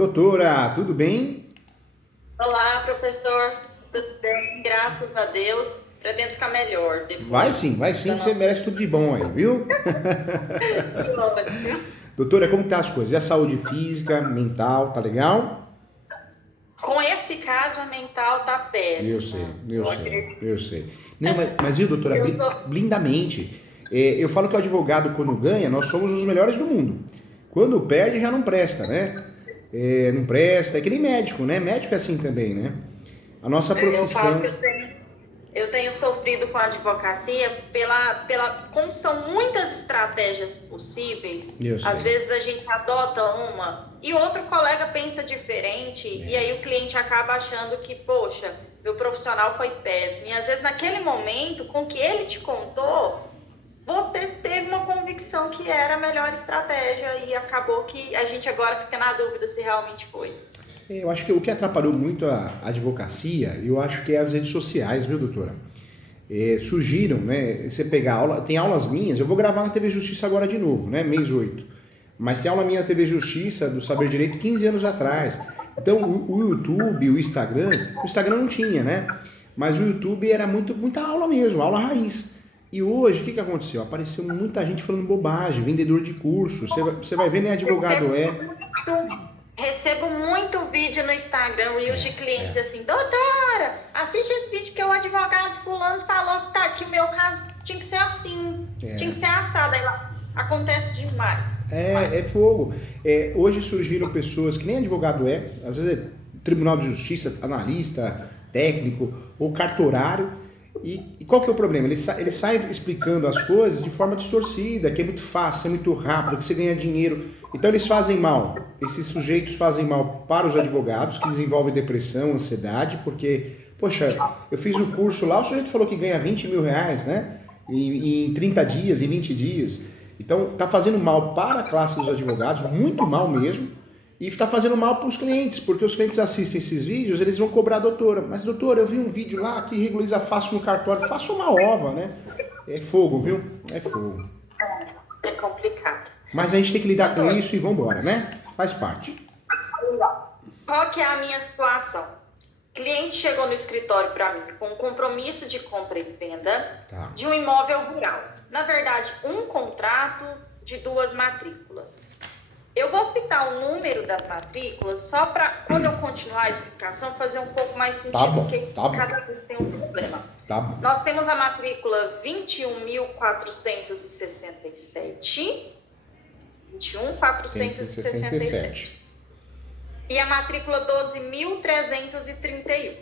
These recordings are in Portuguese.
Doutora, tudo bem? Olá, professor. Tudo bem? Graças a Deus. Pretendo ficar melhor depois Vai sim, da você nossa. merece tudo de bom aí, viu? Que ótimo. Doutora, como tá as coisas? E a saúde física, mental, tá legal? Com esse caso, a mental tá Eu sei, péssima. eu Eu sei, acredito. eu sei. Não, mas viu, doutora, Eu tô. blindamente. Eu falo que o advogado, quando ganha, nós somos os melhores do mundo. Quando perde, já não presta, né? Não presta, é que nem médico, né? Médico é assim também, né? A nossa Eu falo que profissão. eu tenho sofrido com a advocacia como são muitas estratégias possíveis, Eu às sei. vezes a gente adota uma e outro colega pensa diferente, e aí o cliente acaba achando que, poxa, meu profissional foi péssimo. E às vezes naquele momento, com o que ele te contou, você teve uma convicção que era a melhor estratégia e acabou que a gente agora fica na dúvida se realmente foi. Eu acho que o que atrapalhou muito a advocacia, eu acho que é as redes sociais, viu, doutora? Surgiram, né? Você pegar aula, tem aulas minhas, eu vou gravar na TV Justiça agora de novo, né? Mês 8. Mas tem aula minha na TV Justiça do Saber Direito 15 anos atrás. Então o YouTube, o Instagram não tinha, né? Mas o YouTube era muita aula mesmo, aula raiz. E hoje, o que aconteceu? Apareceu muita gente falando bobagem, vendedor de curso. Você vai ver, nem advogado é. Recebo muito vídeo no Instagram, reels de clientes assim, doutora, assiste esse vídeo que o advogado fulano falou que o meu caso tinha que ser assim, tinha que ser assado. Aí lá, acontece demais, demais. É fogo. Hoje surgiram pessoas que nem advogado é, às vezes é Tribunal de Justiça, analista, técnico ou cartorário. E qual que é o problema? Ele sai explicando as coisas de forma distorcida, que é muito fácil, é muito rápido, que você ganha dinheiro. Então eles fazem mal. Esses sujeitos fazem mal para os advogados, que desenvolvem depressão, ansiedade, porque, poxa, eu fiz o curso lá, o sujeito falou que ganha 20 mil reais, né? Em 30 dias, em 20 dias. Então, está fazendo mal para a classe dos advogados, muito mal mesmo, e está fazendo mal para os clientes, porque os clientes assistem esses vídeos, eles vão cobrar a doutora. Mas, doutora, eu vi um vídeo lá que regulariza fácil no cartório, faça uma ova, né? É fogo, viu? É fogo. É complicado. Mas a gente tem que lidar com Doutor, isso e vamos embora, né? Faz parte. qual que é a minha situação? Cliente chegou no escritório para mim com um compromisso de compra e venda Tá. de um imóvel rural. Na verdade, um contrato de duas matrículas. Eu vou citar o número das matrículas só para, quando eu continuar a explicação, fazer um pouco mais Tá sentido, bom, porque tá bom, cada vez tem um problema. tá bom. Nós temos a matrícula 21.467, 21.467, 167. e a matrícula 12.331.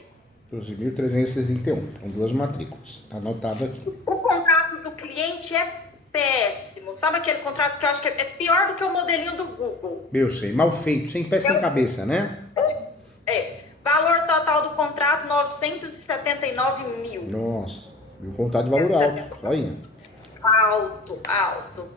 12.331. São duas matrículas. Anotado aqui. O contrato do cliente é péssimo. Sabe aquele contrato que eu acho que é pior do que o modelinho do Google? Eu sei, mal feito, sem pé sem cabeça, né? Valor total do contrato, 979 mil. Nossa, e o contrato de valor alto, só indo. Alto, alto.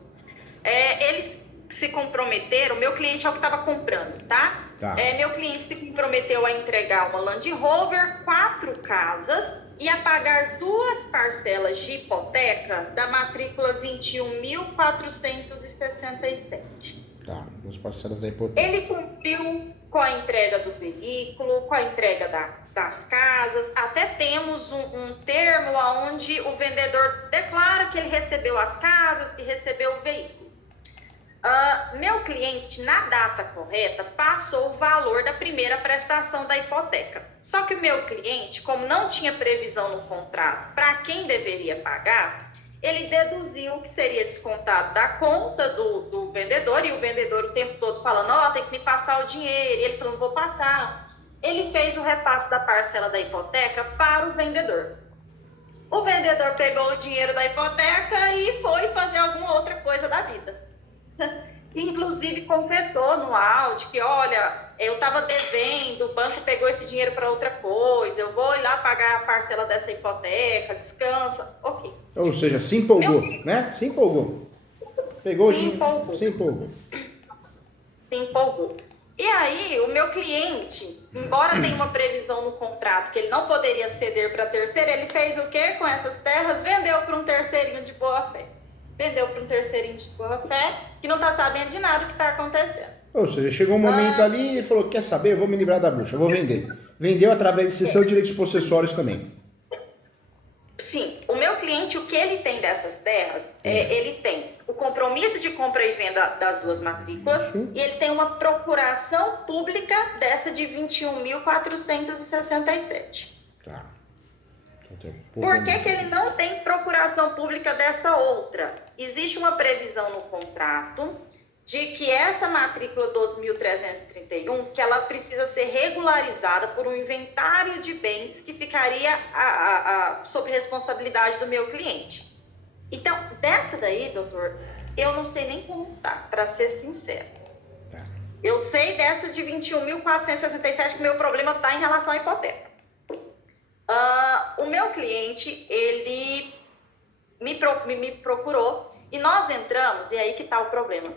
Eles se comprometeram, meu cliente é o que estava comprando, tá? Tá. Meu cliente se comprometeu a entregar uma Land Rover, 4 casas e a pagar 2 parcelas de hipoteca da matrícula 21.467. Tá, duas parcelas da hipoteca. Ele cumpriu com a entrega do veículo, com a entrega das casas. Até temos um termo onde o vendedor declara que ele recebeu as casas, que recebeu o veículo. Meu cliente, na data correta, passou o valor da primeira prestação da hipoteca. Só que o meu cliente, como não tinha previsão no contrato para quem deveria pagar, ele deduziu que seria descontado da conta do vendedor, e o vendedor o tempo todo falando, tem que me passar o dinheiro, e ele falando, vou passar. Ele fez o repasse da parcela da hipoteca para o vendedor. O vendedor pegou o dinheiro da hipoteca e foi fazer alguma outra coisa da vida. Inclusive confessou no áudio que, olha, eu estava devendo, o banco pegou esse dinheiro para outra coisa, eu vou ir lá pagar a parcela dessa hipoteca, descansa, ok. Ou seja, se empolgou, né? Se empolgou. Pegou o dinheiro, se empolgou. Se empolgou. E aí, o meu cliente, embora tenha uma previsão no contrato que ele não poderia ceder para terceiro, ele fez o quê com essas terras? Vendeu para um terceirinho de boa fé. Que não está sabendo de nada o que está acontecendo. Ou seja, chegou um momento ali e falou, quer saber, eu vou me livrar da bucha, eu vou vender. Vendeu através de cessão de direitos possessórios também. Sim, o meu cliente, o que ele tem dessas terras, ele tem o compromisso de compra e venda das duas matrículas e ele tem uma procuração pública dessa de 21.467. Tá. Por que que ele não tem procuração pública dessa outra? Existe uma previsão no contrato de que essa matrícula 2.331, que ela precisa ser regularizada por um inventário de bens que ficaria sob responsabilidade do meu cliente. Então, dessa daí, doutor, eu não sei nem como tá, para ser sincero. Tá. Eu sei dessa de 21.467 que meu problema está em relação à hipoteca. O meu cliente, ele me procurou e nós entramos, e aí que está o problema.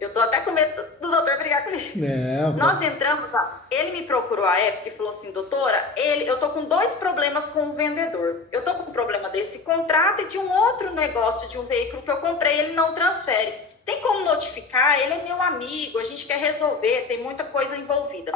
Eu tô até com medo do doutor brigar comigo. Não, nós entramos, ele me procurou à época e falou assim, doutora, eu tô com 2 problemas com o vendedor. Eu tô com um problema desse contrato e de um outro negócio de um veículo que eu comprei, ele não transfere. Tem como notificar? Ele é meu amigo, a gente quer resolver, tem muita coisa envolvida.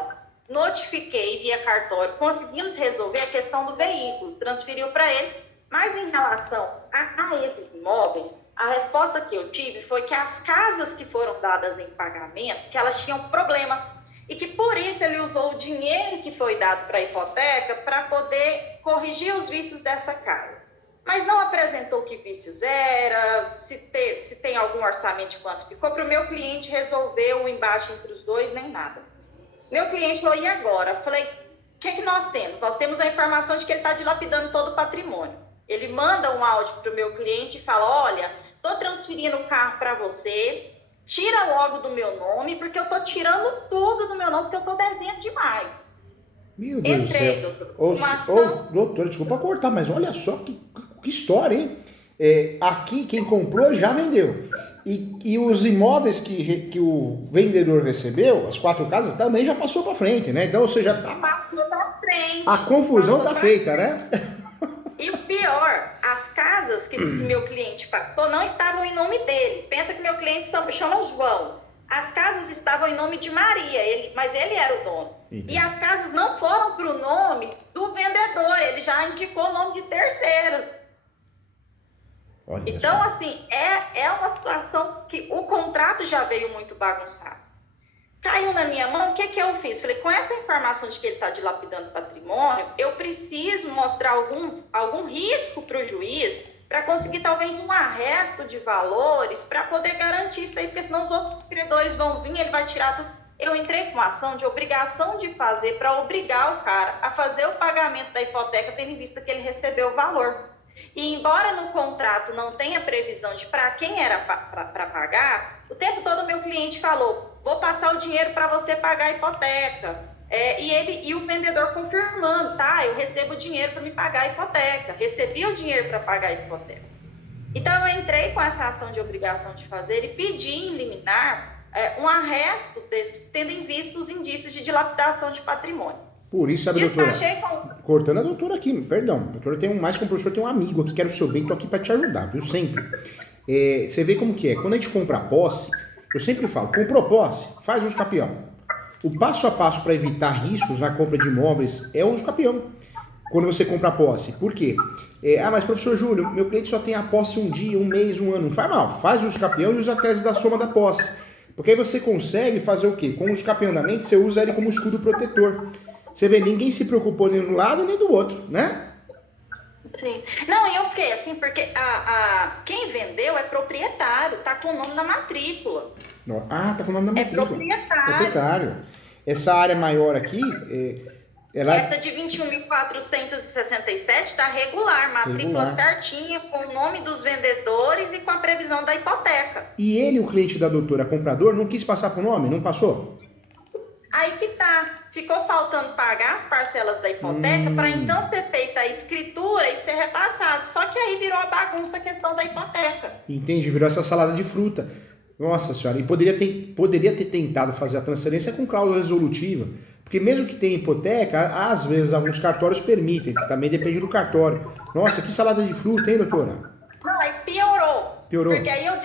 Notifiquei via cartório, conseguimos resolver a questão do veículo, transferiu para ele, mas em relação a esses imóveis, a resposta que eu tive foi que as casas que foram dadas em pagamento, que elas tinham problema, e que por isso ele usou o dinheiro que foi dado para a hipoteca para poder corrigir os vícios dessa casa. Mas não apresentou que vícios era, se tem algum orçamento de quanto ficou, para o meu cliente resolver o embate entre os dois, nem nada. Meu cliente falou, e agora? Eu falei, o que nós temos? Nós temos a informação de que ele está dilapidando todo o patrimônio. Ele manda um áudio para o meu cliente e fala, olha, estou transferindo o carro para você, tira logo do meu nome, porque eu estou tirando tudo do meu nome, porque eu estou devendo demais. Meu Deus do céu. Doutor, desculpa cortar, mas olha só que história, hein? Aqui, quem comprou já vendeu. E os imóveis que o vendedor recebeu, as 4 casas, também já passou para frente, né? Então, ou seja, passou para frente. A confusão tá feita, né? E o pior, as casas que meu cliente pagou não estavam em nome dele. Pensa que meu cliente chama João. As casas estavam em nome de Maria, mas ele era o dono. Entendi. E as casas não foram para o nome do vendedor, ele já indicou o nome de terceiros. Olha então, só. Assim, é uma situação que o contrato já veio muito bagunçado. Caiu na minha mão, o que eu fiz? Falei, com essa informação de que ele está dilapidando patrimônio, eu preciso mostrar algum risco para o juiz para conseguir talvez um arresto de valores para poder garantir isso aí, porque senão os outros credores vão vir, ele vai tirar tudo. Eu entrei com uma ação de obrigação de fazer para obrigar o cara a fazer o pagamento da hipoteca, tendo em vista que ele recebeu o valor. E embora no contrato não tenha previsão de para quem era para pagar, o tempo todo o meu cliente falou, vou passar o dinheiro para você pagar a hipoteca. E o vendedor confirmando, tá, eu recebo o dinheiro para me pagar a hipoteca, recebi o dinheiro para pagar a hipoteca. Então eu entrei com essa ação de obrigação de fazer e pedi em liminar um arresto tendo em vista os indícios de dilapidação de patrimônio. Por isso, sabe, doutora, cortando a doutora aqui, perdão, a doutora tem mais que um professor, tem um amigo aqui, quero o seu bem, tô aqui para te ajudar, viu, sempre. Você vê como que é, quando a gente compra posse, eu sempre falo, comprou posse, faz uso capião. O passo a passo para evitar riscos na compra de imóveis é o uso capião, quando você compra posse. Por quê? Mas professor Júlio, meu cliente só tem a posse um dia, um mês, um ano. Não faz mal, faz uso capião e usa a tese da soma da posse. Porque aí você consegue fazer o quê? Com o uso capião da mente, você usa ele como escudo protetor. Você vê, ninguém se preocupou nem do lado nem do outro, né? Sim. Não, e eu fiquei assim, porque quem vendeu é proprietário, tá com o nome na matrícula. Tá com o nome na matrícula. É Proprietário. Essa área maior aqui, essa de 21.467 tá regular, matrícula certinha, com o nome dos vendedores e com a previsão da hipoteca. E ele, o cliente da doutora, comprador, não quis passar pro nome? Não passou? Aí que tá. Ficou faltando pagar as parcelas da hipoteca para então ser feita a escritura e ser repassado. Só que aí virou a bagunça a questão da hipoteca. Entendi, virou essa salada de fruta. Nossa senhora, e poderia ter tentado fazer a transferência com cláusula resolutiva. Porque mesmo que tenha hipoteca, às vezes alguns cartórios permitem. Também depende do cartório. Nossa, que salada de fruta, hein, doutora? Não, aí piorou. Porque aí eu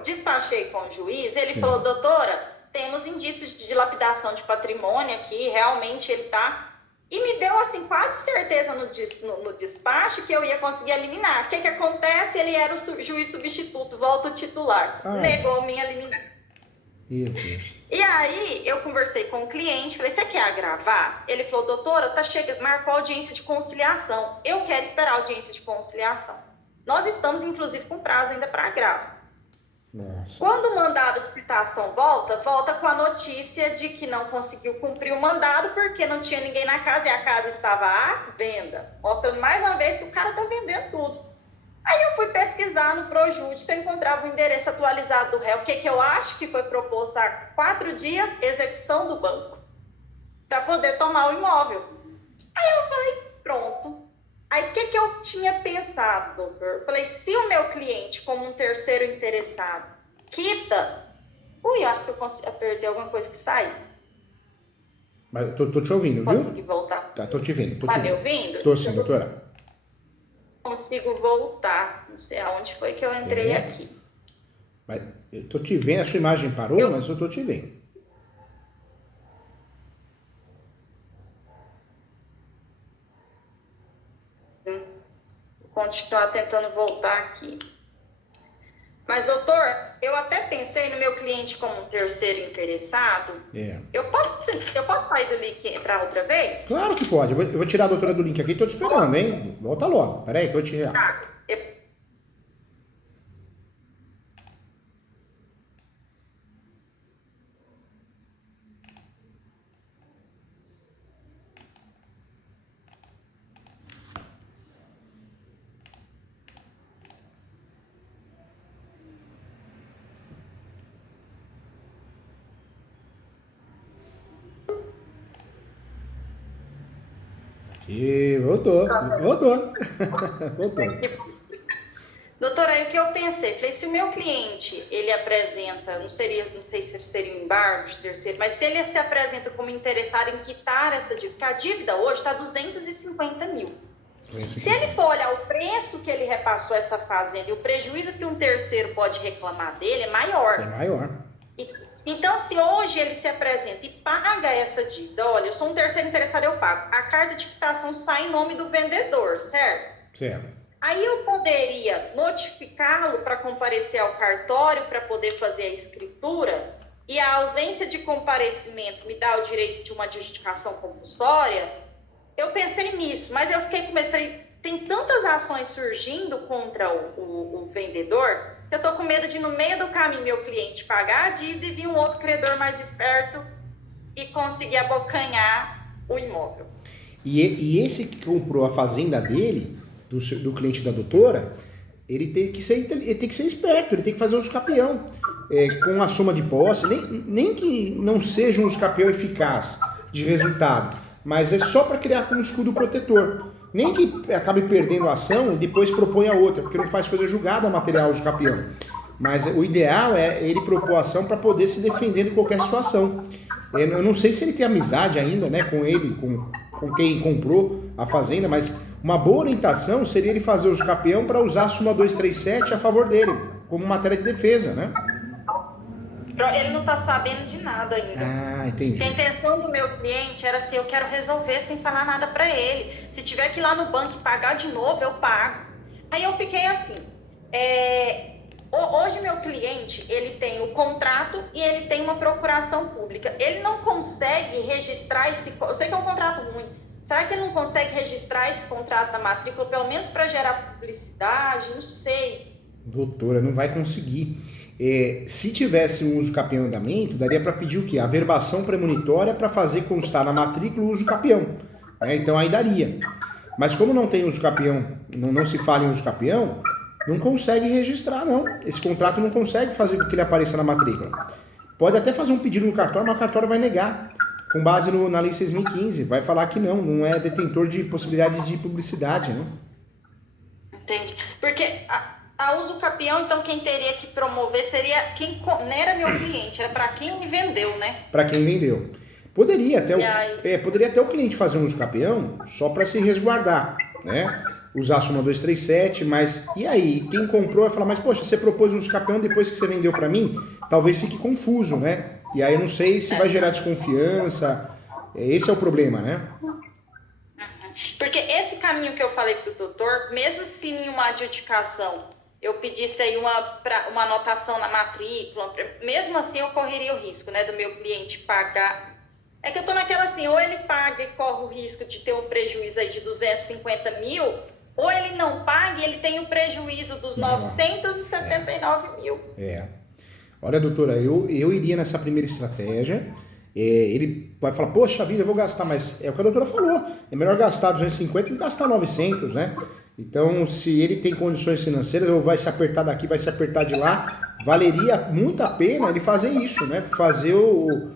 despachei com o juiz, ele falou, doutora, temos indícios de dilapidação de patrimônio aqui, realmente ele tá... E me deu, assim, quase certeza no despacho que eu ia conseguir eliminar. O que acontece? Ele era o juiz substituto, volta o titular. Negou minha eliminar. Meu Deus. E aí, eu conversei com o cliente, falei, você quer agravar? Ele falou, doutora, marcou audiência de conciliação. Eu quero esperar a audiência de conciliação. Nós estamos, inclusive, com prazo ainda para agravo. Nossa. Quando o mandado de quitação volta com a notícia de que não conseguiu cumprir o mandado porque não tinha ninguém na casa e a casa estava à venda. Mostrando mais uma vez que o cara está vendendo tudo. Aí eu fui pesquisar no Projudice se eu encontrava o endereço atualizado do réu. O que eu acho que foi proposto há 4 dias? Execução do banco. Para poder tomar o imóvel. Aí eu falei, pronto. Aí, o que eu tinha pensado, doutor? Eu falei, se o meu cliente, como um terceiro interessado, quita... Ui, acho que eu apertei alguma coisa que saiu. Mas tô te ouvindo, viu? Consegui voltar. Tá, tô te vendo. Tá me ouvindo? Tô sim, doutora. Consigo voltar. Não sei aonde foi que eu entrei aqui. Mas eu tô te vendo, a sua imagem parou, mas eu tô te vendo. Continuar tentando voltar aqui. Mas, doutor, eu até pensei no meu cliente como um terceiro interessado. Eu posso sair do link e entrar outra vez? Claro que pode. Eu vou tirar a doutora do link aqui e tô te esperando, hein? Volta logo. Peraí que eu vou tirar. Tá. E voltou. Voltou. Doutora, aí o que eu pensei? Falei, se o meu cliente, ele apresenta, não sei se seria um embargo de terceiro, mas se ele se apresenta como interessado em quitar essa dívida, porque a dívida hoje está 250 mil. Se ele for olhar o preço que ele repassou essa fazenda e o prejuízo que um terceiro pode reclamar dele é maior. É maior. Então, se hoje ele se apresenta e paga essa dívida, olha, eu sou um terceiro interessado, eu pago. A carta de quitação sai em nome do vendedor, certo? Certo. Aí eu poderia notificá-lo para comparecer ao cartório para poder fazer a escritura e a ausência de comparecimento me dá o direito de uma adjudicação compulsória. Eu pensei nisso, mas eu fiquei com medo. Falei, tem tantas ações surgindo contra o vendedor que eu tô com medo de, no meio do caminho, meu cliente pagar a dívida e vir um outro credor mais esperto e conseguir abocanhar o imóvel. E esse que comprou a fazenda dele, do cliente da doutora, ele tem que ser esperto, ele tem que fazer uso capião. Com a soma de posse, nem que não seja um uso capião eficaz de resultado, mas é só para criar como escudo protetor. Nem que acabe perdendo a ação e depois propõe a outra, porque não faz coisa julgada material uso capião. Mas o ideal é ele propor a ação para poder se defender de qualquer situação. Eu não sei se ele tem amizade ainda, né, com ele, com quem comprou a fazenda, mas uma boa orientação seria ele fazer uso capião para usar a súmula 237 a favor dele, como matéria de defesa, né? Ele não está sabendo de nada ainda. Ah, entendi. A intenção do meu cliente era assim, eu quero resolver sem falar nada para ele. Se tiver que ir lá no banco e pagar de novo, eu pago. Aí eu fiquei assim, hoje meu cliente, ele tem o contrato e ele tem uma procuração pública. Ele não consegue registrar eu sei que é um contrato ruim. Será que ele não consegue registrar esse contrato na matrícula, pelo menos para gerar publicidade? Não sei. Doutora, não vai conseguir. Se tivesse um uso capião em andamento, daria para pedir o quê? A verbação premonitória para fazer constar na matrícula o uso capião. Então aí daria. Mas como não tem uso capião, não se fala em uso capião, não consegue registrar, não. Esse contrato não consegue fazer com que ele apareça na matrícula. Pode até fazer um pedido no cartório, mas o cartório vai negar. Com base na Lei 6.015. Vai falar que não é detentor de possibilidade de publicidade, né? Entendi. Porque a uso capião, então, quem teria que promover seria quem não era meu cliente, era para quem me vendeu, né? Para quem vendeu. Poderia até o cliente fazer um uso capião só para se resguardar, né? Usar a súmula 237, mas e aí? Quem comprou vai falar, mas poxa, você propôs um uso capião depois que você vendeu para mim? Talvez fique confuso, né? E aí eu não sei se vai gerar desconfiança. Esse é o problema, né? Porque esse caminho que eu falei para o doutor, mesmo se em uma adjudicação eu pedisse aí uma anotação na matrícula, mesmo assim eu correria o risco, né, do meu cliente pagar. É que eu tô naquela assim, ou ele paga e corre o risco de ter um prejuízo aí de 250 mil, ou ele não paga e ele tem o prejuízo dos 979 mil. Olha, doutora, eu iria nessa primeira estratégia. Ele vai falar, poxa vida, eu vou gastar, mas é o que a doutora falou, é melhor gastar 250 do que gastar 900, né? Então, se ele tem condições financeiras, ou vai se apertar daqui, vai se apertar de lá, valeria muito a pena ele fazer isso, né? Fazer o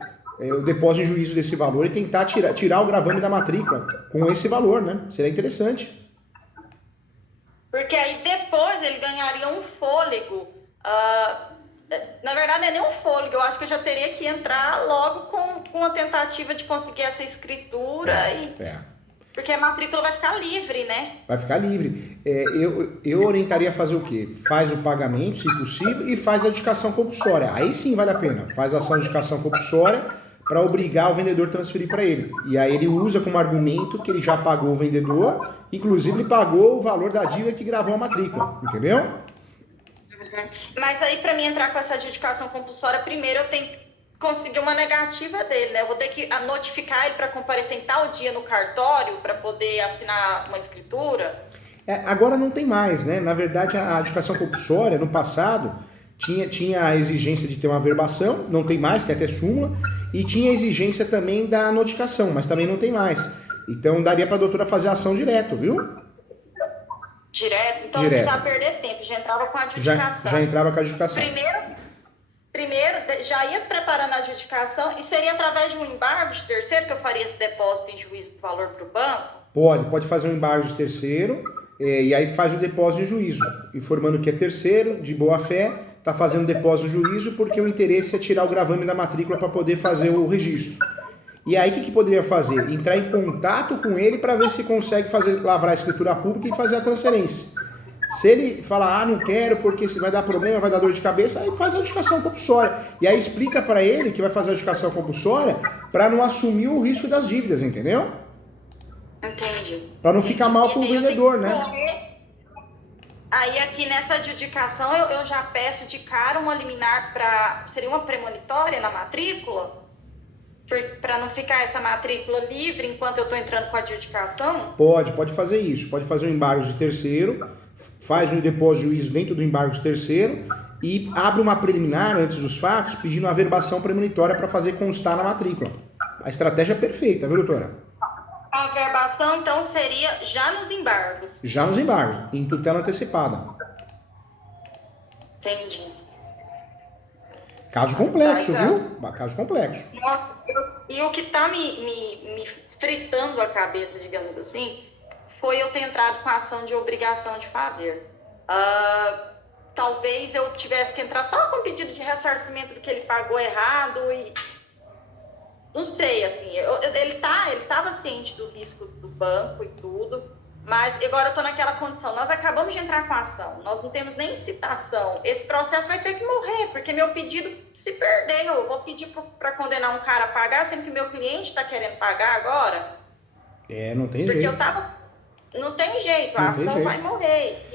depósito em juízo desse valor e tentar tirar o gravame da matrícula com esse valor, né? Seria interessante. Porque aí depois ele ganharia um fôlego. Na verdade, não é nem um fôlego, eu acho que eu já teria que entrar logo com a tentativa de conseguir essa escritura. Porque a matrícula vai ficar livre, né? Vai ficar livre. Eu orientaria a fazer o quê? Faz o pagamento, se possível, e faz a adjudicação compulsória. Aí sim vale a pena. Faz a ação de adjudicação compulsória para obrigar o vendedor a transferir para ele. E aí ele usa como argumento que ele já pagou o vendedor, inclusive ele pagou o valor da dívida que gravou a matrícula. Entendeu? Mas aí, para mim entrar com essa adjudicação compulsória, primeiro eu tenho que conseguir uma negativa dele, né? Eu vou ter que notificar ele para comparecer em tal dia no cartório para poder assinar uma escritura. Agora não tem mais, né? Na verdade, a adjudicação compulsória, no passado, tinha a exigência de ter uma averbação, não tem mais, tem até súmula, e tinha a exigência também da notificação, mas também não tem mais. Então, daria para a doutora fazer a ação direto, viu? Direto? Então não precisava perder tempo, já entrava com a adjudicação. Já entrava com a adjudicação. Primeiro, já ia preparando a adjudicação e seria através de um embargo de terceiro que eu faria esse depósito em juízo do valor para o banco? Pode fazer um embargo de terceiro e aí faz o depósito em juízo, informando que é terceiro, de boa fé, está fazendo depósito em juízo porque o interesse é tirar o gravame da matrícula para poder fazer o registro. E aí o que poderia fazer? Entrar em contato com ele para ver se consegue lavrar a escritura pública e fazer a transferência. Se ele falar, não quero porque se vai dar problema, vai dar dor de cabeça, aí faz a adjudicação compulsória. E aí explica para ele que vai fazer a adjudicação compulsória para não assumir o risco das dívidas, entendeu? Entendi. Para não ficar mal com o vendedor, né? Aí aqui nessa adjudicação eu já peço de cara uma liminar seria uma premonitória na matrícula? Para não ficar essa matrícula livre enquanto eu estou entrando com a adjudicação? Pode fazer isso. Pode fazer um embargo de terceiro, faz um depósito de juízo dentro do embargo de terceiro e abre uma preliminar antes dos fatos pedindo uma averbação premonitória para fazer constar na matrícula. A estratégia é perfeita, viu, doutora? A averbação, então, seria já nos embargos? Já nos embargos, em tutela antecipada. Entendi. Caso complexo, viu? Caso complexo. E o que está me fritando a cabeça, digamos assim, foi eu ter entrado com a ação de obrigação de fazer. Talvez eu tivesse que entrar só com pedido de ressarcimento do que ele pagou errado e... Não sei, assim, ele estava ciente do risco do banco e tudo, mas agora eu estou naquela condição. Nós acabamos de entrar com a ação, nós não temos nem citação. Esse processo vai ter que morrer, porque meu pedido se perdeu. Eu vou pedir para condenar um cara a pagar, sendo que meu cliente está querendo pagar agora. Não tem porque jeito. Não tem jeito, a ação vai morrer.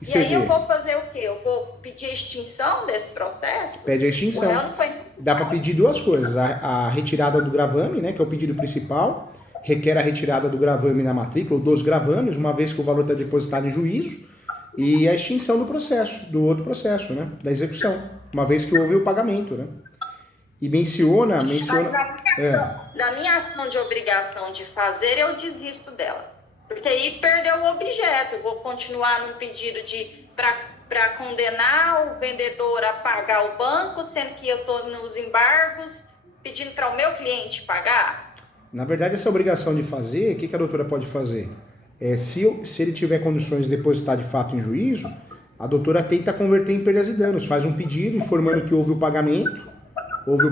E aí eu vou fazer o quê? Eu vou pedir a extinção desse processo? Pede a extinção. Dá para pedir duas coisas. A retirada do gravame, né, que é o pedido principal, requer a retirada do gravame na matrícula, ou dos gravames, uma vez que o valor está depositado em juízo, e a extinção do processo, do outro processo, né, da execução, uma vez que houve o pagamento, né. E menciona... Da minha ação de obrigação de fazer, eu desisto dela. Porque aí perdeu o objeto. Eu vou continuar num pedido para condenar o vendedor a pagar o banco, sendo que eu estou nos embargos pedindo para o meu cliente pagar. Na verdade, essa obrigação de fazer, o que a doutora pode fazer? Se ele tiver condições de depositar de fato em juízo, a doutora tenta converter em perdas e danos. Faz um pedido informando que houve o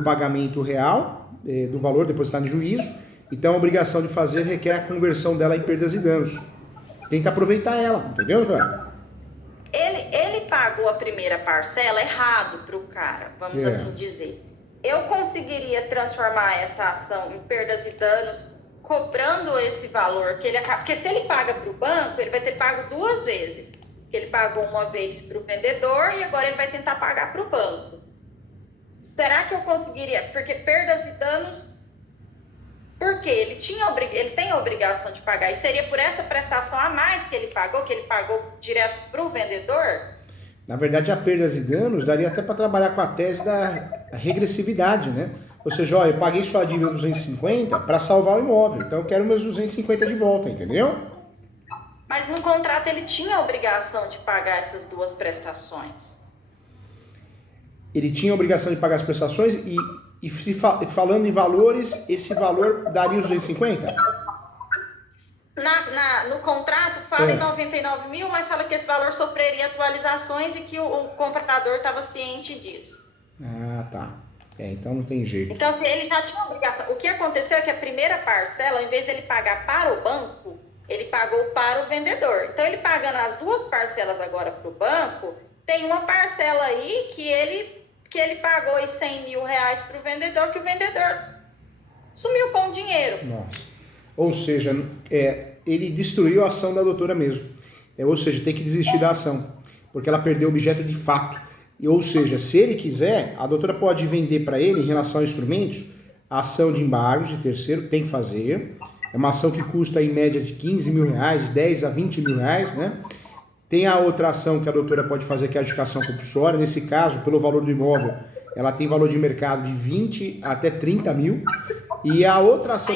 pagamento real do valor depositado em juízo. Então, a obrigação de fazer requer a conversão dela em perdas e danos. Tenta aproveitar ela, entendeu, cara? Ele pagou a primeira parcela errado para o cara, vamos assim dizer. eu conseguiria transformar essa ação em perdas e danos cobrando esse valor que ele acaba, porque se ele paga para o banco, ele vai ter pago 2 vezes. Ele pagou uma vez para o vendedor e agora ele vai tentar pagar para o banco. Será que eu conseguiria? Porque perdas e danos, porque ele tem a obrigação de pagar, e seria por essa prestação a mais que ele pagou direto para o vendedor? Na verdade, a perdas e danos daria até para trabalhar com a tese da regressividade, né? Ou seja, ó, eu paguei sua dívida 250 para salvar o imóvel, então eu quero meus 250 de volta, entendeu? Mas no contrato ele tinha a obrigação de pagar essas 2 prestações. Ele tinha a obrigação de pagar as prestações e falando em valores, esse valor daria os 250? No contrato fala em 99 mil, mas fala que esse valor sofreria atualizações e que o comprador estava ciente disso. Ah, tá. Então não tem jeito. Então, se ele já tinha obrigação. O que aconteceu é que a primeira parcela, ao invés dele pagar para o banco, ele pagou para o vendedor. Então, ele pagando as 2 parcelas agora para o banco, tem uma parcela aí que ele pagou aí 100 mil reais para o vendedor, que o vendedor sumiu com o dinheiro. Nossa. Ou seja, ele destruiu a ação da doutora mesmo. Ou seja, tem que desistir da ação, porque ela perdeu o objeto de fato. Ou seja, se ele quiser, a doutora pode vender para ele, em relação a instrumentos, a ação de embargos de terceiro, tem que fazer. É uma ação que custa em média de 15 mil reais, de 10 a 20 mil reais, né? Tem a outra ação que a doutora pode fazer, que é a adjudicação compulsória. Nesse caso, pelo valor do imóvel, ela tem valor de mercado de 20 até 30 mil. E a outra ação...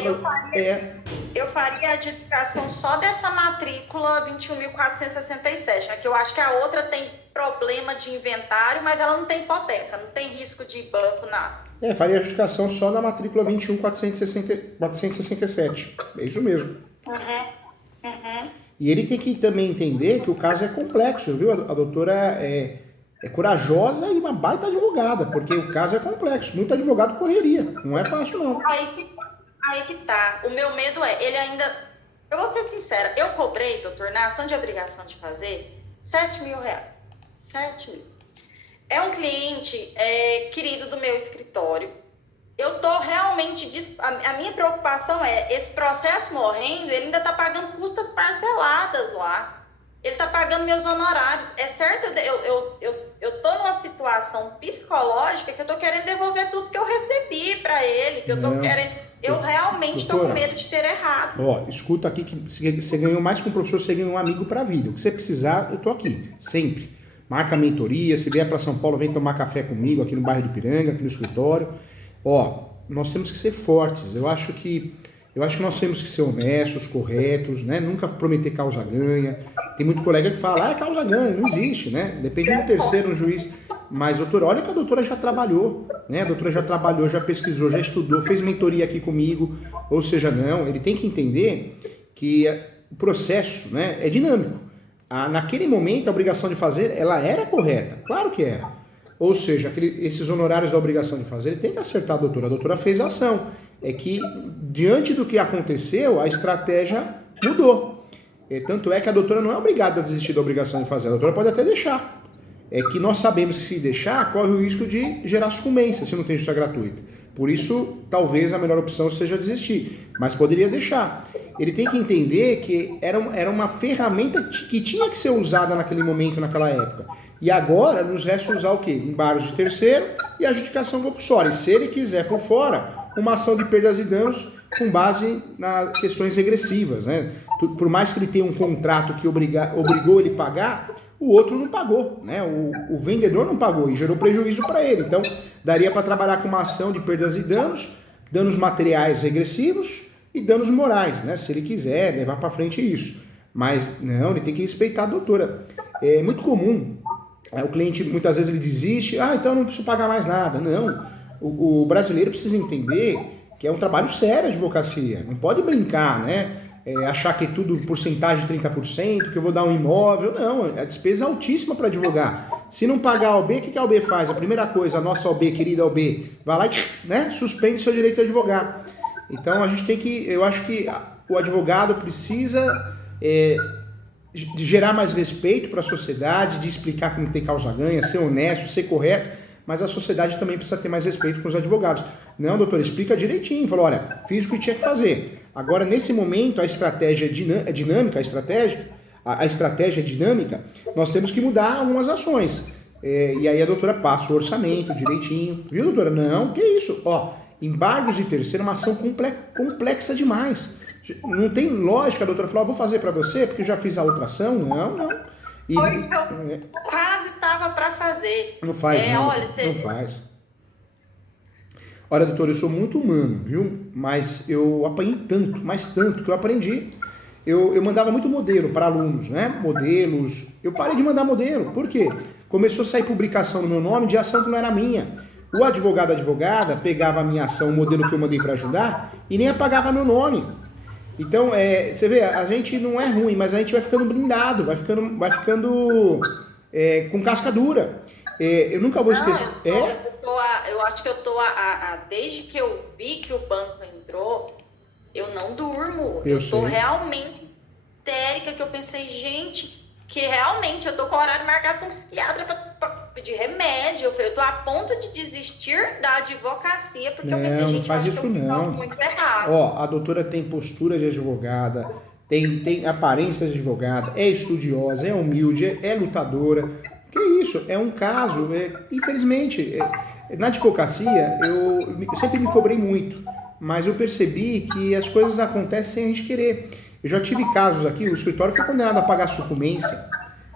Eu faria a adjudicação só dessa matrícula 21.467, né? Que eu acho que a outra tem problema de inventário, mas ela não tem hipoteca, não tem risco de banco, nada. Faria a adjudicação só na matrícula 21.467. É isso mesmo. E ele tem que também entender que o caso é complexo, viu? A doutora é corajosa e uma baita advogada, porque o caso é complexo. Muito advogado correria. Não é fácil, não. Aí que tá. O meu medo ele ainda... Eu vou ser sincera, eu cobrei, doutor, na ação de obrigação de fazer, 7 mil reais. 7 mil. É um cliente querido do meu escritório. Eu tô realmente... A minha preocupação esse processo morrendo, ele ainda tá pagando custas parceladas lá. Ele tá pagando meus honorários. É certo, eu tô numa situação psicológica que eu tô querendo devolver tudo que eu recebi para ele, que eu tô querendo... Eu realmente estou com medo de ter errado. Ó, escuta aqui que você ganhou mais com o professor, você ganhou um amigo para a vida. O que você precisar, eu tô aqui, sempre. Marca a mentoria, se vier para São Paulo, vem tomar café comigo aqui no bairro de Ipiranga, aqui no escritório. Ó, nós temos que ser fortes. Eu acho que nós temos que ser honestos, corretos, né? Nunca prometer causa ganha. Tem muito colega que fala, causa ganha, não existe, né? Depende do terceiro, um juiz. Mas, doutora, olha que a doutora já trabalhou, né? A doutora já trabalhou, já pesquisou, já estudou, fez mentoria aqui comigo. Ou seja, não, ele tem que entender que o processo, né, é dinâmico. Naquele momento, a obrigação de fazer, ela era correta. Claro que era. Ou seja, esses honorários da obrigação de fazer, ele tem que acertar a doutora. A doutora fez a ação. É que, diante do que aconteceu, a estratégia mudou. Tanto é que a doutora não é obrigada a desistir da obrigação de fazer. A doutora pode até deixar. É que nós sabemos que se deixar, corre o risco de gerar sucumbência se não tem justiça gratuita. Por isso, talvez a melhor opção seja desistir. Mas poderia deixar. Ele tem que entender que era uma ferramenta que tinha que ser usada naquele momento, naquela época. E agora nos resta usar o quê? Embargos de terceiro e adjudicação compulsória. E se ele quiser por fora, uma ação de perdas e danos com base nas questões regressivas, né? Por mais que ele tenha um contrato que obrigou ele a pagar, o outro não pagou, né? O vendedor não pagou e gerou prejuízo para ele. Então, daria para trabalhar com uma ação de perdas e danos materiais regressivos e danos morais, né? Se ele quiser levar para frente isso. Mas não, ele tem que respeitar a doutora. É muito comum, o cliente muitas vezes ele desiste, então eu não preciso pagar mais nada. Não, o brasileiro precisa entender que é um trabalho sério a advocacia. Não pode brincar, né? Achar que é tudo porcentagem de 30%, que eu vou dar um imóvel. Não, a despesa é altíssima para advogar. Se não pagar a OB, o que a OB faz? A primeira coisa, a nossa OB, querida OB, vai lá e, né, suspende seu direito de advogar. Então a gente tem que, eu acho que o advogado precisa de gerar mais respeito para a sociedade, de explicar como tem causa ganha, ser honesto, ser correto, mas a sociedade também precisa ter mais respeito com os advogados. Não, doutor, explica direitinho. Falou, olha, fiz o que tinha que fazer. Agora, nesse momento, a estratégia é dinâmica, a estratégia é dinâmica, nós temos que mudar algumas ações. E aí a doutora passa o orçamento direitinho. Viu, doutora? Não, que isso? Ó, embargos de terceiro é uma ação complexa demais. Não tem lógica, a doutora falou, vou fazer para você porque já fiz a outra ação. Não. Quase estava para fazer. Não faz, não faz. Olha, doutora, eu sou muito humano, viu? Mas eu apanhei tanto que eu aprendi. Eu mandava muito modelo para alunos, né? Modelos. Eu parei de mandar modelo. Por quê? Começou a sair publicação no meu nome de ação que não era minha. O advogado, a advogada, pegava a minha ação, o modelo que eu mandei para ajudar, e nem apagava meu nome. Então, você vê, a gente não é ruim, mas a gente vai ficando blindado, vai ficando com casca dura. Eu nunca vou esquecer. Eu acho que eu tô desde que eu vi que o banco entrou, eu não durmo. Eu tô realmente histérica, que eu pensei, gente, que realmente eu tô com o horário marcado com um psiquiatra pra pedir remédio. Eu tô a ponto de desistir da advocacia, porque eu pensei, gente, não faz isso não. Muito errado. Ó, a doutora tem postura de advogada, tem aparência de advogada, é estudiosa, é humilde, é lutadora. Que isso? É um caso, infelizmente, na advocacia eu sempre me cobrei muito, mas eu percebi que as coisas acontecem sem a gente querer. Eu já tive casos aqui, o escritório foi condenado a pagar sucumbência,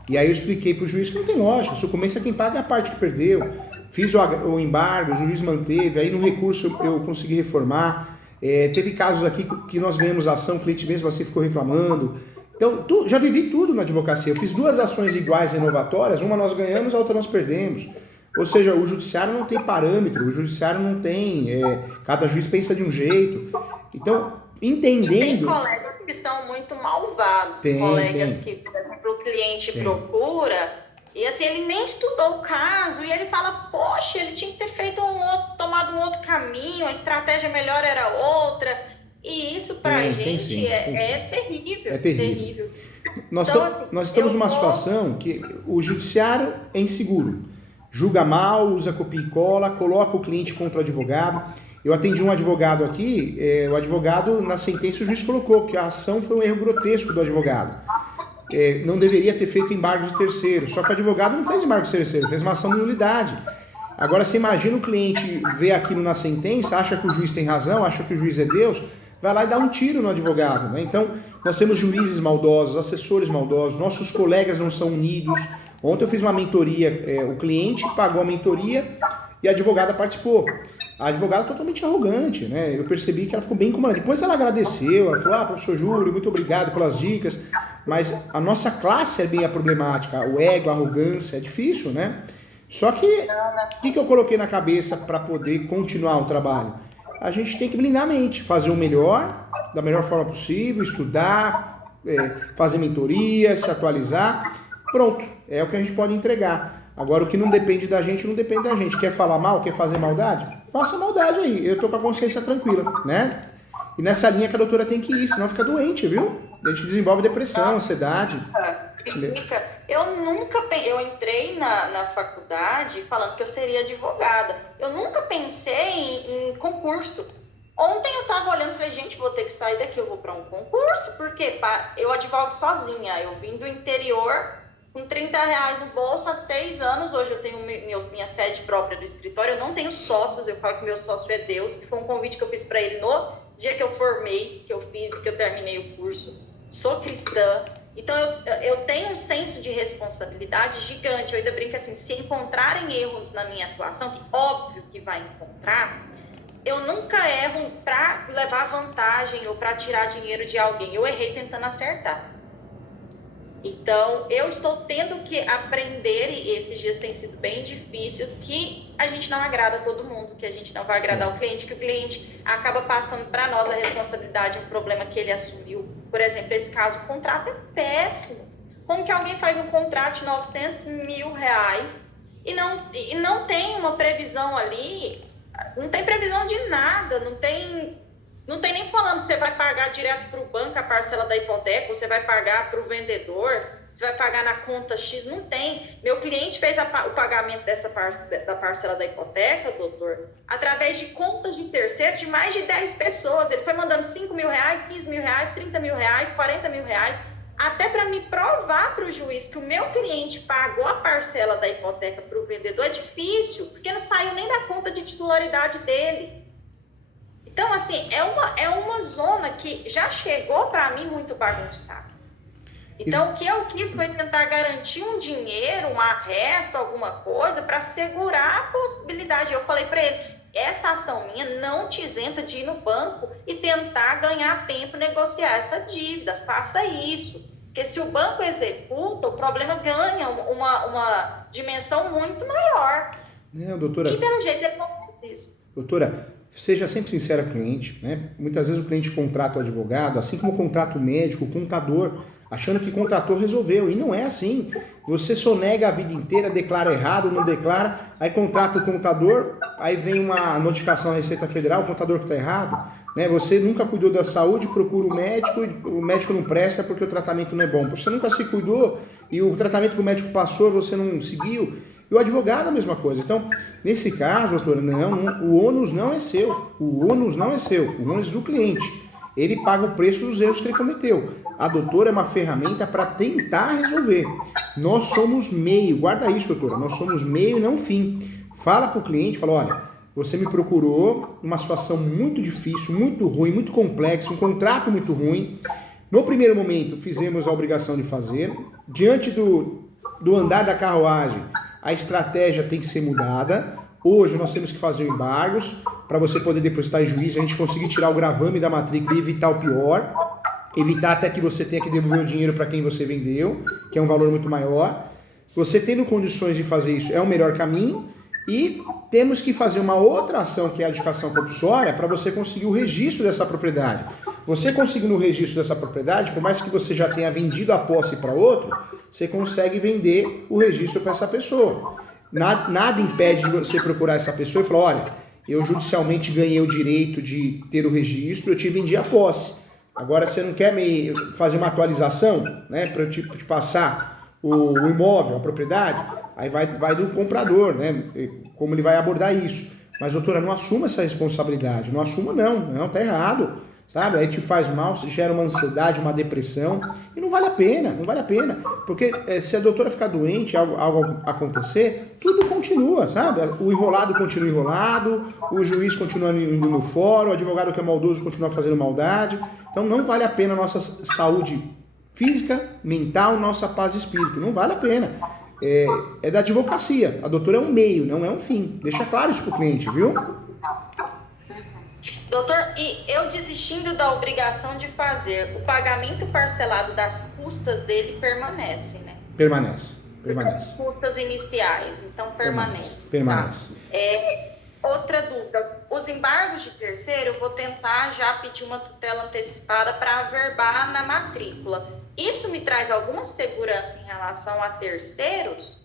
e aí eu expliquei para o juiz que não tem lógica, sucumbência quem paga é a parte que perdeu. Fiz o embargo, o juiz manteve, aí no recurso eu consegui reformar. Teve casos aqui que nós ganhamos ação, o cliente mesmo assim ficou reclamando. Então, já vivi tudo na advocacia. Eu fiz 2 ações iguais renovatórias, uma nós ganhamos, a outra nós perdemos. Ou seja, o judiciário não tem parâmetro, o judiciário não tem... cada juiz pensa de um jeito. Então, entendendo... Tem colegas que são muito malvados, que, por exemplo, o cliente procura... E assim, ele nem estudou o caso e ele fala, poxa, ele tinha que ter feito tomado um outro caminho, a estratégia melhor era outra. E isso pra gente é terrível. É terrível. Nós estamos numa situação que o judiciário é inseguro. Julga mal, usa copia e cola, coloca o cliente contra o advogado. Eu atendi um advogado aqui, o advogado, na sentença, o juiz colocou que a ação foi um erro grotesco do advogado. Não deveria ter feito embargo de terceiro, só que o advogado não fez embargo de terceiro, fez uma ação de nulidade. Agora você imagina o cliente ver aquilo na sentença, acha que o juiz tem razão, acha que o juiz é Deus, vai lá e dá um tiro no advogado, né? Então nós temos juízes maldosos, assessores maldosos, nossos colegas não são unidos. Ontem eu fiz uma mentoria, o cliente pagou a mentoria e a advogada participou. A advogada totalmente arrogante, né? Eu percebi que ela ficou bem incomodada. Depois ela agradeceu, ela falou, professor Júlio, muito obrigado pelas dicas. Mas a nossa classe é bem a problemática, o ego, a arrogância, é difícil, né? Só que, o que eu coloquei na cabeça para poder continuar o trabalho? A gente tem que blindar a mente, fazer o melhor, da melhor forma possível, estudar, fazer mentoria, se atualizar. Pronto, é o que a gente pode entregar. Agora, o que não depende da gente, não depende da gente. Quer falar mal, quer fazer maldade? Faça maldade aí, eu tô com a consciência tranquila, né? E nessa linha que a doutora tem que ir, senão fica doente, viu? A gente desenvolve depressão, ansiedade. Eu entrei na faculdade falando que eu seria advogada. Eu nunca pensei em concurso. Ontem eu tava olhando e falei, gente, vou ter que sair daqui, eu vou para um concurso, porque eu advogo sozinha. Eu vim do interior com R$30 no bolso há 6 anos. Hoje eu tenho minha sede própria do escritório. Eu não tenho sócios, eu falo que meu sócio é Deus, que foi um convite que eu fiz para ele no dia que eu formei, que eu fiz, que eu terminei o curso. Sou cristã, então eu tenho um senso de responsabilidade gigante. Eu ainda brinco assim, se encontrarem erros na minha atuação, que óbvio que vai encontrar, eu nunca erro para levar vantagem ou para tirar dinheiro de alguém. Eu errei tentando acertar. Então, eu estou tendo que aprender, e esses dias tem sido bem difícil, que a gente não agrada todo mundo, que a gente não vai agradar o cliente, que o cliente acaba passando para nós a responsabilidade, um problema que ele assumiu. Por exemplo, esse caso, o contrato é péssimo. Como que alguém faz um contrato de R$900 mil e não tem uma previsão ali, não tem previsão de nada, não tem nem falando se você vai pagar direto para o banco a parcela da hipoteca, ou você vai pagar para o vendedor. você vai pagar na conta X, não tem. Meu cliente fez o pagamento da parcela da hipoteca, doutor, através de contas de terceiros de mais de 10 pessoas. Ele foi mandando 5 mil reais, 15 mil reais, 30 mil reais, 40 mil reais, até para me provar para o juiz que o meu cliente pagou a parcela da hipoteca para o vendedor é difícil, porque não saiu nem da conta de titularidade dele. Então, assim, é uma zona que já chegou para mim muito bagunçada. Então, o que eu quis foi tentar garantir um dinheiro, um arresto, alguma coisa, para segurar a possibilidade. Eu falei para ele, essa ação minha não te isenta de ir no banco e tentar ganhar tempo, negociar essa dívida. Faça isso. Porque se o banco executa, o problema ganha uma dimensão muito maior. Não, doutora... E pelo jeito ele não fez isso. Doutora, seja sempre sincera com o cliente, né? Muitas vezes o cliente contrata o advogado, assim como contrata o médico, o contador, achando que contratou, resolveu. E não é assim. Você sonega a vida inteira, declara errado, não declara, aí contrata o contador, aí vem uma notificação da Receita Federal, o contador que está errado. Né? Você nunca cuidou da saúde, procura o médico não presta porque o tratamento não é bom. Você nunca se cuidou e o tratamento que o médico passou você não seguiu. E o advogado a mesma coisa. Então, nesse caso, doutora, o ônus não é seu. O ônus não é seu. O ônus é do cliente. Ele paga o preço dos erros que ele cometeu. A doutora é uma ferramenta para tentar resolver. Nós somos meio. Guarda isso, doutora. Nós somos meio e não fim. Fala para o cliente, fala, olha, você me procurou numa situação muito difícil, muito ruim, muito complexa, um contrato muito ruim. No primeiro momento, fizemos a obrigação de fazer. Diante do andar da carruagem, a estratégia tem que ser mudada. Hoje nós temos que fazer embargos para você poder depositar em juízo, a gente conseguir tirar o gravame da matrícula e evitar o pior, evitar até que você tenha que devolver o dinheiro para quem você vendeu, que é um valor muito maior. Você tendo condições de fazer isso é o melhor caminho e temos que fazer uma outra ação que é a adjudicação compulsória para você conseguir o registro dessa propriedade. Você conseguindo o registro dessa propriedade, por mais que você já tenha vendido a posse para outro, você consegue vender o registro para essa pessoa. Nada impede de você procurar essa pessoa e falar, olha, eu judicialmente ganhei o direito de ter o registro, eu te vendi a posse. Agora você não quer me fazer uma atualização, né, para eu te passar o imóvel, a propriedade? Aí vai do comprador, né, como ele vai abordar isso. Mas, doutora, não assuma essa responsabilidade, não assuma não, tá errado. Sabe? Aí te faz mal, gera uma ansiedade, uma depressão e não vale a pena, porque se a doutora ficar doente, algo acontecer, tudo continua, sabe? O enrolado continua enrolado, o juiz continua indo no fórum, o advogado que é maldoso continua fazendo maldade, então não vale a pena a nossa saúde física, mental, nossa paz de espírito, não vale a pena. É da advocacia, a doutora é um meio, não é um fim, deixa claro isso pro cliente, viu? Doutor, e eu desistindo da obrigação de fazer, o pagamento parcelado das custas dele permanece, né? Permanece. As custas iniciais, então permanece. Permanece. Tá? Outra dúvida, os embargos de terceiro, eu vou tentar já pedir uma tutela antecipada para averbar na matrícula. Isso me traz alguma segurança em relação a terceiros,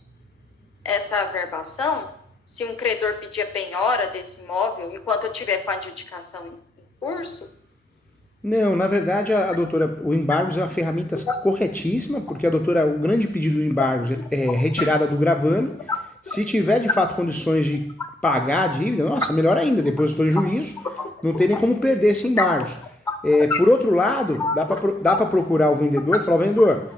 essa averbação? Se um credor pedir a penhora desse imóvel, enquanto eu estiver com a adjudicação em curso? Não, na verdade, a doutora, o embargos é uma ferramenta corretíssima, porque a doutora, o grande pedido do embargos é retirada do gravame. Se tiver, de fato, condições de pagar a dívida, nossa, melhor ainda, depositou em juízo, não tem nem como perder esse embargos. Por outro lado, dá para procurar o vendedor e falar, vendedor,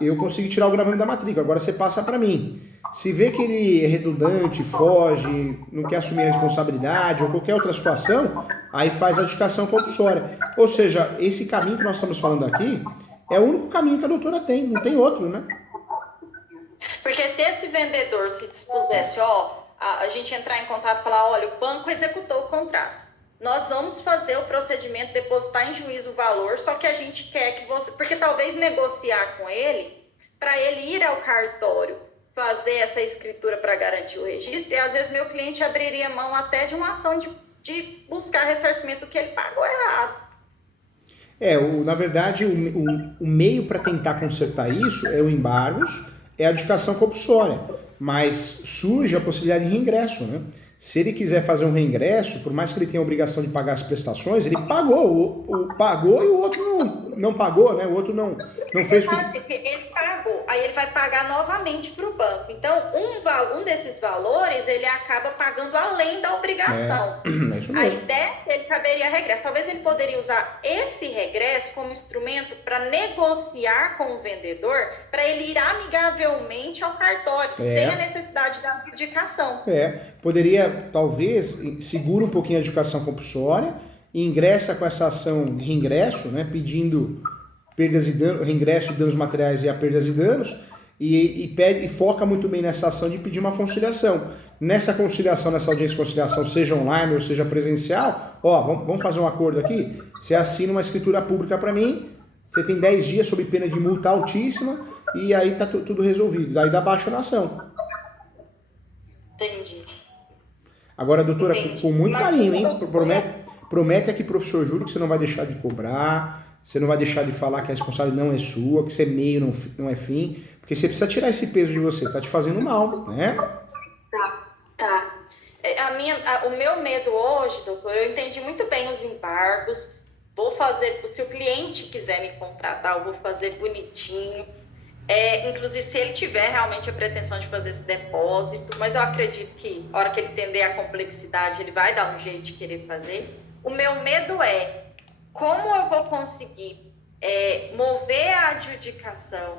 eu consegui tirar o gravame da matrícula, agora você passa para mim. Se vê que ele é redundante, foge, não quer assumir a responsabilidade ou qualquer outra situação, aí faz a adjudicação compulsória. Ou seja, esse caminho que nós estamos falando aqui é o único caminho que a doutora tem, não tem outro, né? Porque se esse vendedor se dispusesse, a gente entrar em contato e falar, olha, o banco executou o contrato. Nós vamos fazer o procedimento, depositar em juízo o valor, só que a gente quer que você... Porque talvez negociar com ele, para ele ir ao cartório, fazer essa escritura para garantir o registro, e às vezes meu cliente abriria mão até de uma ação de buscar ressarcimento do que ele pagou errado. Na verdade, o meio para tentar consertar isso é o embargos, é a adjudicação compulsória, mas surge a possibilidade de reingresso, né? Se ele quiser fazer um reingresso, por mais que ele tenha a obrigação de pagar as prestações, ele pagou, pagou e o outro não pagou, né? O outro não fez... Ele pagou, aí ele vai pagar novamente para o banco. Então, um desses valores, ele acaba pagando além da obrigação. É isso mesmo. Aí ele caberia regresso. Talvez ele poderia usar esse regresso como instrumento para negociar com o vendedor, para ele ir amigavelmente ao cartório, sem a necessidade da adjudicação. Poderia, talvez, segura um pouquinho a adjudicação compulsória e ingressa com essa ação de reingresso, né, pedindo perdas e danos, reingresso de danos materiais e a perdas e danos, e foca muito bem nessa ação de pedir uma conciliação. Nessa conciliação, nessa audiência de conciliação, seja online ou seja presencial, vamos fazer um acordo aqui? Você assina uma escritura pública para mim, você tem 10 dias sob pena de multa altíssima, e aí tá tudo resolvido. Daí dá baixa na ação. Entendi. Agora, doutora, com muito carinho, hein? Promete aqui, professor Júlio, que você não vai deixar de cobrar, você não vai deixar de falar que a responsabilidade não é sua, que você é meio, não é fim, porque você precisa tirar esse peso de você, tá te fazendo mal, né? Tá. O meu medo hoje, doutor, eu entendi muito bem os embargos, vou fazer, se o cliente quiser me contratar, eu vou fazer bonitinho. Inclusive, se ele tiver realmente a pretensão de fazer esse depósito, mas eu acredito que, na hora que ele entender a complexidade, ele vai dar um jeito de querer fazer. O meu medo é como eu vou conseguir mover a adjudicação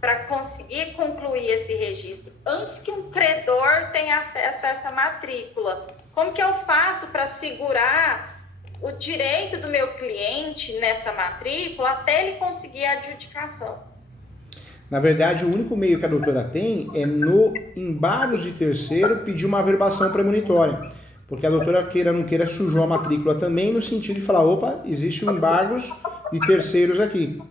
para conseguir concluir esse registro antes que um credor tenha acesso a essa matrícula. Como que eu faço para segurar o direito do meu cliente nessa matrícula até ele conseguir a adjudicação? Na verdade, o único meio que a doutora tem é no embargos de terceiro pedir uma averbação premonitória. Porque a doutora, queira ou não queira, sujou a matrícula também no sentido de falar, opa, existe um embargos de terceiros aqui.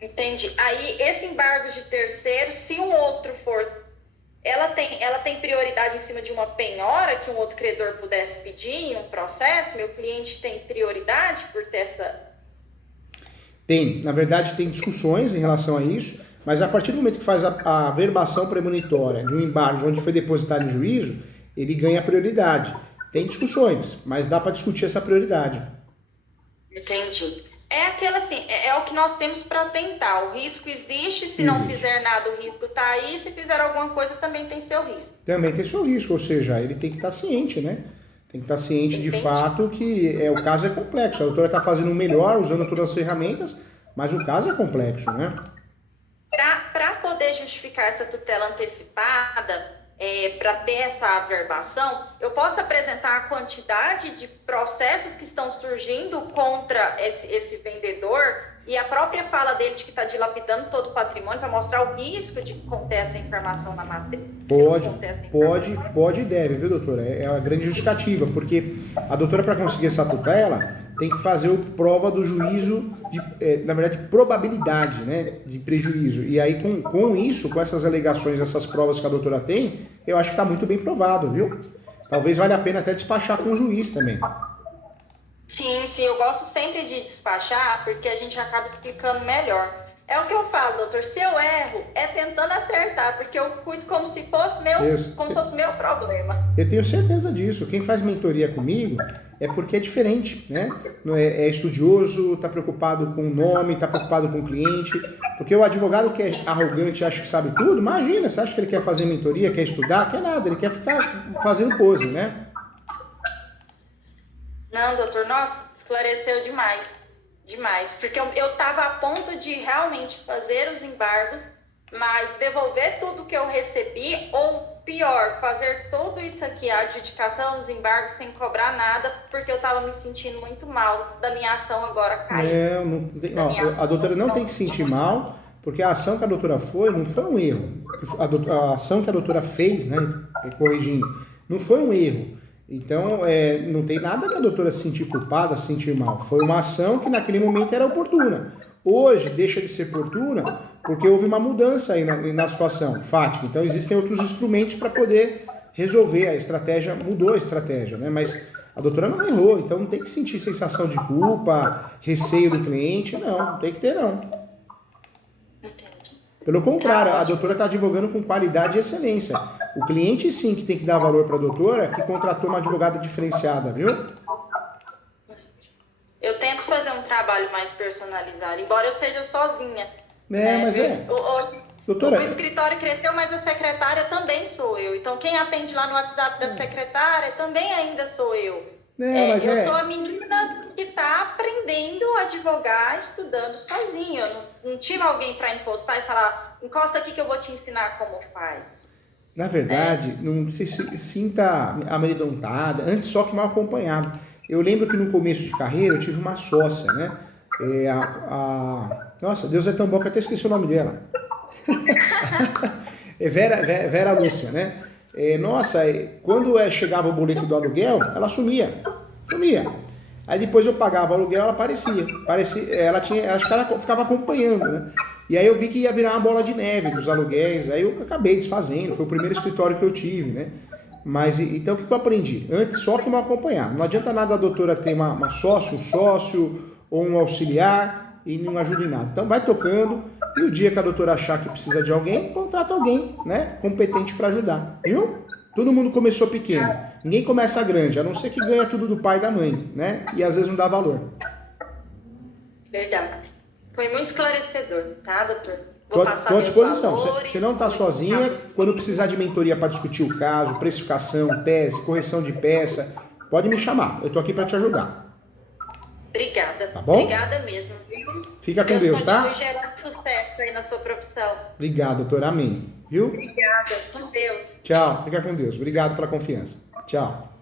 Entendi. Aí, esse embargo de terceiros, se um outro for... Ela tem prioridade em cima de uma penhora que um outro credor pudesse pedir em um processo? Meu cliente tem prioridade por ter essa... Tem, na verdade tem discussões em relação a isso, mas a partir do momento que faz a averbação premonitória de um embargo onde foi depositado em juízo, ele ganha prioridade. Tem discussões, mas dá para discutir essa prioridade. Entendi. É aquilo assim, é o que nós temos para tentar. O risco existe, se não fizer nada, o risco está aí, se fizer alguma coisa também tem seu risco. Também tem seu risco, ou seja, ele tem que estar ciente, né? Tem que estar ciente de fato que o caso é complexo. A doutora está fazendo o melhor, usando todas as ferramentas, mas o caso é complexo, né? Para poder justificar essa tutela antecipada, para ter essa averbação, eu posso apresentar a quantidade de processos que estão surgindo contra esse vendedor e a própria fala dele de que está dilapidando todo o patrimônio para mostrar o risco de conter essa informação na matéria? Pode e deve, viu, doutora? É a grande justificativa, porque a doutora, para conseguir essa tutela, tem que fazer prova do juízo, na verdade, probabilidade, né, de prejuízo. E aí, com isso, com essas alegações, essas provas que a doutora tem, eu acho que está muito bem provado, viu? Talvez valha a pena até despachar com o juiz também. Sim, eu gosto sempre de despachar, porque a gente acaba explicando melhor. É o que eu falo, doutor, se eu erro, é tentando acertar, porque eu cuido como se fosse meu problema. Eu tenho certeza disso. Quem faz mentoria comigo é porque é diferente, né? É estudioso, está preocupado com o nome, está preocupado com o cliente. Porque o advogado que é arrogante e acha que sabe tudo, imagina, você acha que ele quer fazer mentoria, quer estudar? Quer nada, ele quer ficar fazendo pose, né? Não, doutor, nossa, esclareceu demais, porque eu estava a ponto de realmente fazer os embargos, mas devolver tudo que eu recebi, ou pior, fazer tudo isso aqui, a adjudicação, os embargos, sem cobrar nada, porque eu estava me sentindo muito mal da minha ação agora cair. A doutora não tem que se sentir mal, porque a ação que a doutora não foi um erro. A ação que a doutora fez, né, corrigindo, não foi um erro. Então, não tem nada que a doutora se sentir culpada, se sentir mal. Foi uma ação que naquele momento era oportuna. Hoje deixa de ser oportuna porque houve uma mudança aí na situação fática. Então, existem outros instrumentos para poder resolver. A estratégia mudou a estratégia, né? Mas a doutora não errou, então não tem que sentir sensação de culpa, receio do cliente. Não tem que ter, não. Pelo contrário, a doutora está advogando com qualidade e excelência. O cliente sim que tem que dar valor para a doutora que contratou uma advogada diferenciada, viu? Eu tento fazer um trabalho mais personalizado, embora eu seja sozinha. Mas doutora, o escritório cresceu, mas a secretária também sou eu. Então, quem atende lá no WhatsApp da secretária também ainda sou eu. Eu sou a menina que está aprendendo a advogar, estudando sozinha. Eu não tive alguém para encostar e falar, encosta aqui que eu vou te ensinar como faz. Na verdade, não se sinta amedrontada, antes só que mal acompanhado. Eu lembro que no começo de carreira eu tive uma sócia, né? Nossa, Deus é tão bom que eu até esqueci o nome dela. Vera Lúcia, né? Quando chegava o boleto do aluguel, ela sumia. Aí depois eu pagava o aluguel, ela aparecia. Ela ficava acompanhando, né? E aí eu vi que ia virar uma bola de neve dos aluguéis, aí eu acabei desfazendo, foi o primeiro escritório que eu tive, né? Mas então o que eu aprendi? Antes só que mal acompanhado. Não adianta nada a doutora ter uma sócio, um sócio ou um auxiliar e não ajuda em nada. Então vai tocando e o dia que a doutora achar que precisa de alguém, contrata alguém, né? Competente para ajudar, viu? Todo mundo começou pequeno. Ninguém começa grande, a não ser que ganha tudo do pai e da mãe, né? E às vezes não dá valor. Verdade. Foi muito esclarecedor, tá, doutor? Estou à disposição. Você não está sozinha. Quando precisar de mentoria para discutir o caso, precificação, tese, correção de peça, pode me chamar. Eu estou aqui para te ajudar. Obrigada. Tá bom? Obrigada mesmo. Fica com Deus, tá? Deus gerar sucesso aí na sua profissão. Obrigado, doutor. Amém. Viu? Obrigada. Com Deus. Tchau. Fica com Deus. Obrigado pela confiança. Tchau.